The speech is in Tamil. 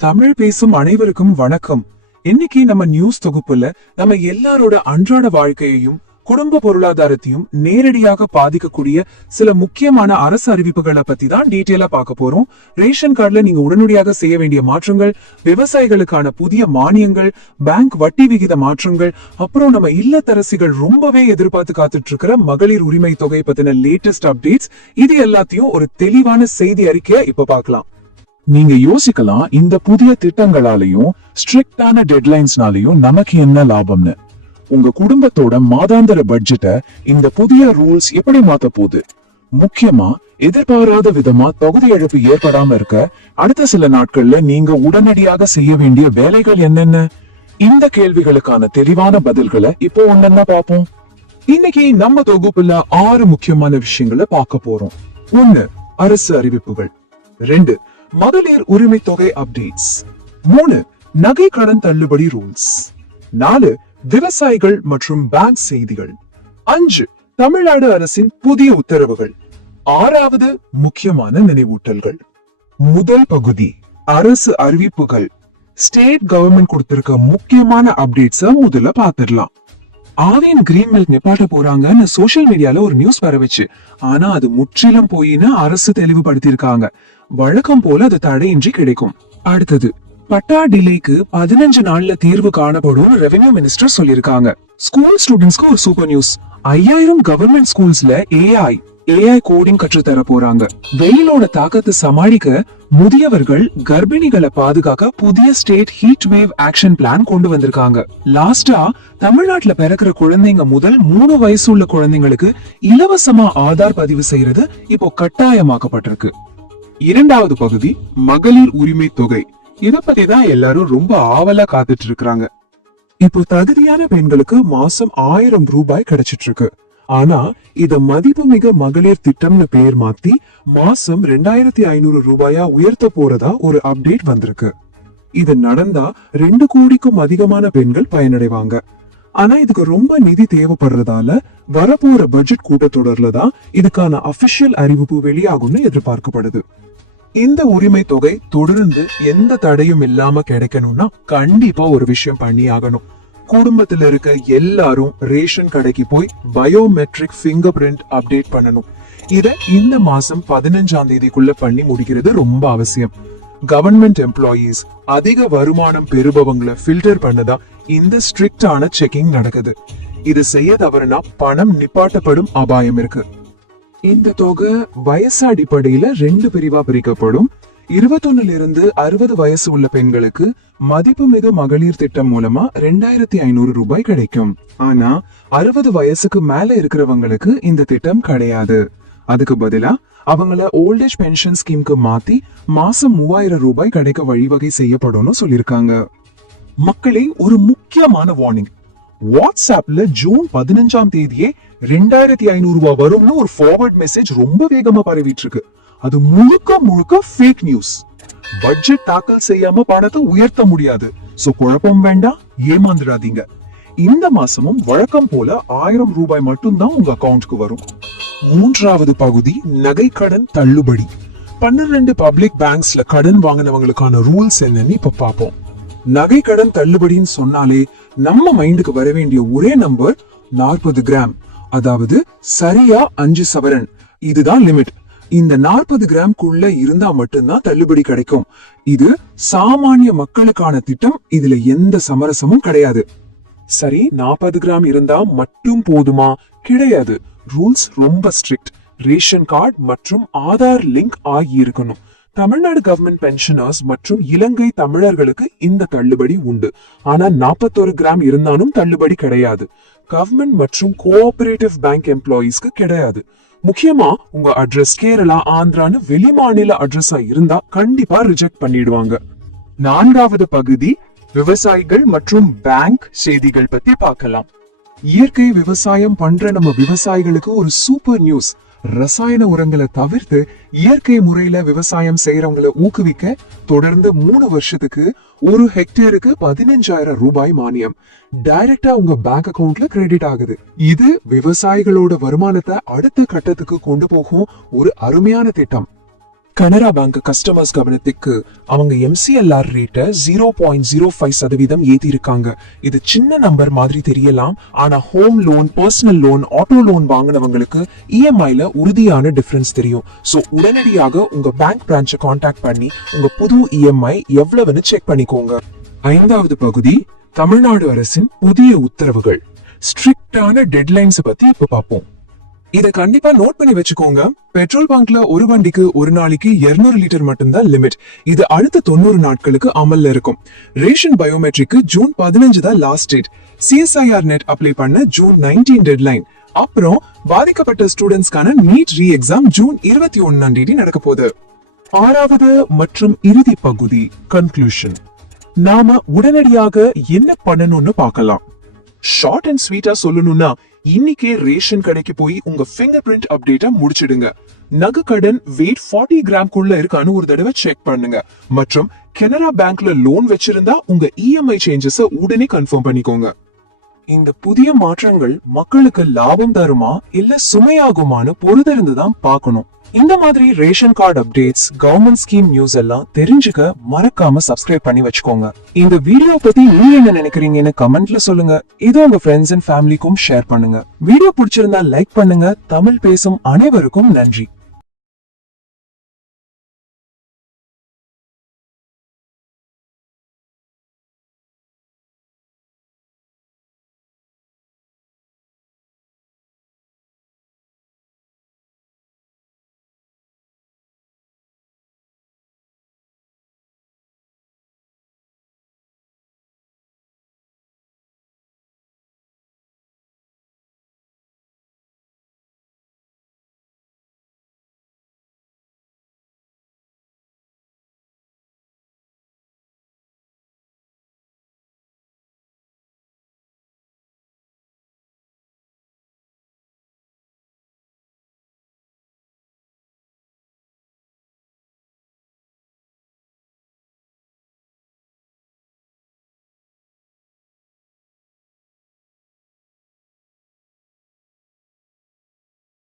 தமிழ் பேசும் அனைவருக்கும் வணக்கம். இன்னைக்கு நம்ம நியூஸ் தொகுப்புல நம்ம எல்லாரோட அன்றாட வாழ்க்கையையும் குடும்ப பொருளாதாரத்தையும் நேரடியாக பாதிக்கக்கூடிய சில முக்கியமான அரசு அறிவிப்புகளை பத்தி தான் டீட்டெயிலா பார்க்க போறோம். ரேஷன் கார்டுல நீங்க உடனடியாக செய்ய வேண்டிய மாற்றங்கள், விவசாயிகளுக்கான புதிய மானியங்கள், பேங்க் வட்டி விகித மாற்றங்கள், அப்புறம் நம்ம இல்லத்தரசிகள் ரொம்பவே எதிர்பார்த்து காத்துட்டு இருக்கிற மகளிர் உரிமை தொகை பத்தின லேட்டஸ்ட் அப்டேட்ஸ், இது எல்லாத்தையும் ஒரு தெளிவான செய்தி அறிக்கையா இப்ப பார்க்கலாம். நீங்க யோசிக்கலாம், இந்த புதிய திட்டங்களாலையும் ஸ்ட்ரிக்டான டெட்லைன்ஸ்னாலையும் நமக்கு என்ன லாபம்னு. உங்க குடும்பத்தோட மாதாந்திர பட்ஜெட்டை இந்த புதிய ரூல்ஸ் எப்படி மாத்த போகுது? முக்கியமா எதிர்பாராத விதமா தொகுதி இழப்பு ஏற்படாம இருக்க அடுத்த சில நாட்கள்ல நீங்க உடனடியாக செய்ய வேண்டிய வேலைகள் என்னென்ன? இந்த கேள்விகளுக்கான தெளிவான பதில்களை இப்போ ஒன்னென்ன பார்ப்போம். இன்னைக்கு நம்ம தொகுப்புல 6 முக்கியமான விஷயங்களை பார்க்க போறோம். 1. அரசு அறிவிப்புகள். 2. மகளிர் உரிமை தொகை அப்டேட்ஸ். 3. நகை கடன் தள்ளுபடி ரூல்ஸ். 4. விவசாயிகள் மற்றும் பேங்க் செய்திகள். 5. தமிழ்நாடு அரசின் புதிய உத்தரவுகள். 6வது முக்கியமான நினைவூட்டல்கள். முதல் பகுதி, அரசு அறிவிப்புகள். ஸ்டேட் கவர்மெண்ட் கொடுத்திருக்க முக்கியமான அப்டேட்ஸ முதல்ல பாத்துடலாம். ஆவின் கிரீன் மில்க் நிப்பாட்ட போறாங்கன்னு சோசியல் மீடியால ஒரு நியூஸ் பரவிச்சு. ஆனா அது முற்றிலும் போயின்னு அரசு தெளிவுபடுத்திருக்காங்க. வழக்கம் போல அது தடையின்றி கிடைக்கும். அடுத்தது, பட்டா டிலேக்கு 15 நாள்ல தீர்வு காணப்படும் ரெவென்யூ மினிஸ்டர் சொல்லிருக்காங்க. ஸ்கூல் ஸ்டூடெண்ட்ஸ்க்கு ஒரு சூப்பர் நியூஸ். 5000 கவர்மெண்ட் ஸ்கூல்ஸ்ல ஏஐ கோடிங் கற்று தர போறாங்க. வெயிலோட தாக்கத்தை சமாளிக்க, முதியவர்கள், கர்ப்பிணிகளை பாதுகாக்க புதிய state heat wave action plan கொண்டு வந்திருக்காங்க. லாஸ்டா தமிழ்நாட்டுல பிறக்கிற குழந்தைங்க முதல் 3 வயசு உள்ள குழந்தைங்களுக்கு இலவசமா ஆதார் பதிவு செய்யறது இப்போ கட்டாயமாக்கப்பட்டிருக்கு. 2வது பகுதி, மகளிர் உரிமை தொகை. இத பத்தி தான் எல்லாரும் ரொம்ப ஆவலா காத்துட்டு இருக்காங்க. இப்போ தகுதியான பெண்களுக்கு மாசம் 1000 ரூபாய் கிடைச்சிட்டு இருக்கு. ஆனா இத மதிப்புமிகு மகளிர் திட்டம்னு பெயர் மாத்தி மாசம் 2500 ரூபாயா உயர்த்த போறதா ஒரு அப்டேட் வந்திருக்கு. இது நடந்தா 2 கோடிக்கும் அதிகமான பெண்கள் பயனடைவாங்க. ஆனா இதுக்கு ரொம்ப நிதி தேவைப்படுறதால வரப்போற பட்ஜெட் கூட்டத்தொடர்ல தான் இதுக்கான அபிஷியல் அறிவிப்பு வெளியாகும்னு எதிர்பார்க்கப்படுது. இந்த உரிமை தொகை தொடர்ந்து எந்த தடையும் இல்லாம கிடைக்கணும்னா கண்டிப்பா ஒரு விஷயம் பண்ணி ஆகணும். குடும்பத்துல இருக்க எல்லாரும் ரேஷன் கடைக்கு போய் பயோமெட்ரிக் பிங்கர் பிரிண்ட் அப்டேட் பண்ணணும். இத இந்த மாசம் 15ஆம் தேதிக்குள்ள பண்ணி முடிக்கிறது ரொம்ப அவசியம். கவர்மெண்ட் எம்ப்ளாயீஸ், அதிக வருமானம் பெறுபவங்களை ஃபில்டர் பண்ணதா இந்த ஸ்ட்ரிக்டான செக்கிங் நடக்குது. இது செய்ய தவறுனா பணம் நிப்பாட்டப்படும் அபாயம் இருக்கு. இந்த தொகை வயசு அடிப்படையில 2 பிரிவா பிரிக்கப்படும். 21 இருந்து 60 வயசு உள்ள பெண்களுக்கு மதிப்புமிகு மகளிர் திட்டம் மூலமா 2500 ரூபாய் கிடைக்கும். ஆனா 60 வயசுக்கு மேல இருக்கிறவங்களுக்கு இந்த திட்டம் கிடையாது. அதுக்கு பதிலா அவங்கள ஓல்டேஜ் பென்ஷன் ஸ்கீம்க்கு மாத்தி மாசம் 3000 ரூபாய் கிடைக்க வழிவகை செய்யப்படும்னு சொல்லிருக்காங்க. மக்களே, ஒரு முக்கியமான வார்னிங். வாட்ஸ்அப்ல ஜூன் 15ஆம் தேதியே 2500 ரூபாய் வரும்னு ஒரு ஃபார்வர்ட் மெசேஜ் ரொம்ப வேகமா பரவிட்டு இருக்கு. அது முழுக்க ஃபேக் நியூஸ். பட்ஜெட் தாக்கல் செய்யாம பணத்தை உயர்த்த முடியாது. சோ குழப்பம் வேண்டாம், ஏமாந்துடாதீங்க. இந்த மாசமும் வழக்கம் போல 1000 ரூபாய் மட்டும்தான் உங்க அக்கவுண்ட்க்கு வரும். 3வது பகுதி, நகை கடன் தள்ளுபடி. 12 பப்ளிக் பேங்க்ஸ்ல கடன் வாங்கினவங்களுக்கான ரூல்ஸ் என்னன்னு இப்ப பாப்போம். நகை கடன் தள்ளுபடின்னு சொன்னாலே நம்ம மைண்டுக்கு வர வேண்டிய ஒரே நம்பர் 40 கிராம், அதாவது சரியா 5 சவரன். இதுதான் லிமிட். இந்த 40 கிராம்குள்ள இருந்தா மட்டும்தான் தள்ளுபடி கிடைக்கும். இது சாமானிய மக்களுக்கான திட்டம். இதுல எந்த சமரசமும் கிடையாது. சரி, 40 கிராம் இருந்தா மட்டும் போதுமா? கிடையாது. ரூல்ஸ் ரொம்ப ஸ்ட்ரிக்ட். ரேஷன் கார்டு மற்றும் ஆதார் லிங்க் ஆகி இருக்கணும். தமிழ்நாடு கவர்மெண்ட் பென்ஷனர்ஸ் மற்றும் இலங்கை தமிழர்களுக்கு இந்த தள்ளுபடி உண்டு. ஆனா 41 கிராம் இருந்தாலும் தள்ளுபடி கிடையாது. கவர்மெண்ட் மற்றும் கோஆபரேட்டிவ் பேங்க் எம்ப்ளாயீஸ்க்கு கிடையாது. முக்கியமா உங்க அட்ரஸ் கேரளா, ஆந்திரான்னு வெளி மாநில அட்ரஸா இருந்தா கண்டிப்பா ரிஜெக்ட் பண்ணிடுவாங்க. 4வது பகுதி, விவசாயிகள் மற்றும் பேங்க் செய்திகள் பத்தி பார்க்கலாம். இயற்கை விவசாயம் பண்ற நம்ம விவசாயிகளுக்கு ஒரு சூப்பர் நியூஸ். ரசாயன உரங்களை தவிர்த்து இயற்கை முறையில விவசாயம் செய்யறவங்களை ஊக்குவிக்க தொடர்ந்து 3 வருஷத்துக்கு 1 ஹெக்டேருக்கு 15,000 ரூபாய் மானியம் டைரக்டா உங்க பேங்க் அக்கவுண்ட்ல கிரெடிட் ஆகுது. இது விவசாயிகளோட வருமானத்தை அடுத்த கட்டத்துக்கு கொண்டு போகும் ஒரு அருமையான திட்டம். கனரா பேங்க் கஸ்டமர்ஸ் கவனத்துக்கு அவங்க MCLR ரேட்டை 0.05% ஏத்தி இருக்காங்க. இது சின்ன நம்பர் மாதிரி தெரியலாம், ஆனா home loan, personal loan, auto loan வாங்கினவங்களுக்கு EMI-ல உறுதியான டிஃபரன்ஸ் தெரியும். சோ உடனடியாக உங்க பேங்க் பிரான்ச்சை கான்டாக்ட் பண்ணி உங்க புது EMI எவ்வளவுன்னு செக் பண்ணிக்கோங்க. 5வது பகுதி, தமிழ்நாடு அரசின் புதிய உத்தரவுகள். ஸ்ட்ரிக்டான டெட்லைன்ஸ் பத்தி இப்ப பார்ப்போம். இத கண்டிப்பா நோட் பண்ணி வச்சுக்கோங்க. பெட்ரோல் பங்க்ல ஒரு வண்டிக்கு ஒரு நாளைக்கு 200 லிட்டர் மட்டும்தான் லிமிட். இது அடுத்த 90 நாட்களுக்கு அமல்ல இருக்கும். ரேஷன் பயோமெட்ரிக்கு ஜூன் 15 தான் last date. CSIR net apply பண்ண ஜூன் 19 டெட்லைன். அப்புறம் பாதிக்கப்பட்ட ஸ்டூடெண்ட்ஸ்க்கான நீட் ரீ எக்ஸாம் ஜூன் 21ஆம் தேதி நடக்க போகுது. 6வது மற்றும் இறுதி பகுதி, கன்க்ளூஷன். நாம உடனடியாக என்ன பண்ணணும்னு பார்க்கலாம். ஷார்ட் அண்ட் ஸ்வீட்டா சொல்லணும்னா, இன்னைக்கே ரேஷன் கடைக்கு போய் உங்க ஃபிங்கர் பிரிண்ட் அப்டேட்டை முடிச்சிடுங்க. நகை கடன் வெயிட் 40 கிராம்குள்ள இருக்கான்னு ஒரு தடவை செக் பண்ணுங்க. மற்றும் கனரா பேங்க்ல லோன் வச்சிருந்தா உங்க EMI சேஞ்சஸ் உடனே கன்ஃபார்ம் பண்ணிக்கோங்க. இந்த புதிய மாற்றங்கள் மக்களுக்கு லாபம் தருமா இல்ல சுமையாகுமான்னு பொறுத்திருந்து தான் பார்க்கணும். இந்த மாதிரி ration card updates, government scheme news எல்லாம் தெரிஞ்சுக்க மறக்காம சப்ஸ்கிரைப் பண்ணி வச்சுக்கோங்க. இந்த வீடியோ பத்தி நீங்க என்ன நினைக்கிறீங்கன்னு கமெண்ட்ல சொல்லுங்க. இது உங்க ஃப்ரெண்ட்ஸ் அண்ட் ஃபேமிலிக்கும் ஷேர் பண்ணுங்க. வீடியோ பிடிச்சிருந்தா லைக் பண்ணுங்க. தமிழ் பேசும் அனைவருக்கும் நன்றி.